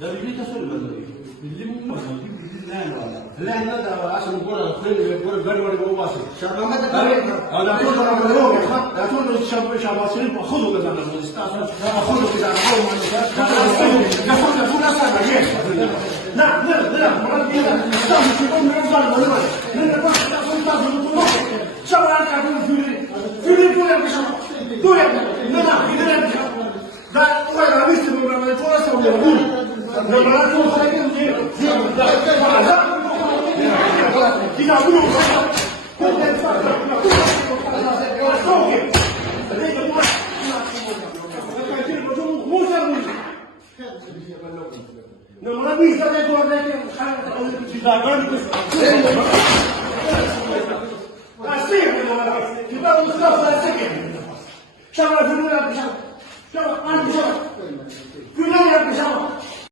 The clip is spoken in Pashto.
ده بيجي تصل ولا ايه؟ اللي مو مثلا لا لا عشان الكره خير الكره الجدول اللي هو واصل شباب ما انا اقول اقول شباب شباب خذوا كذا خذوا كذا خذوا لا لا لا مرات كده استاذ شيطان من الظالم من بس استاذ من شباب كانوا في دول لا لا ده هو الرئيس اللي بيتواصل يقول لما نقول خايفين كده اقولوا لما نبي سنة يقول لك كده مصطفى سكن شباب في الولايات شباب أنا شباب في الولايات شباب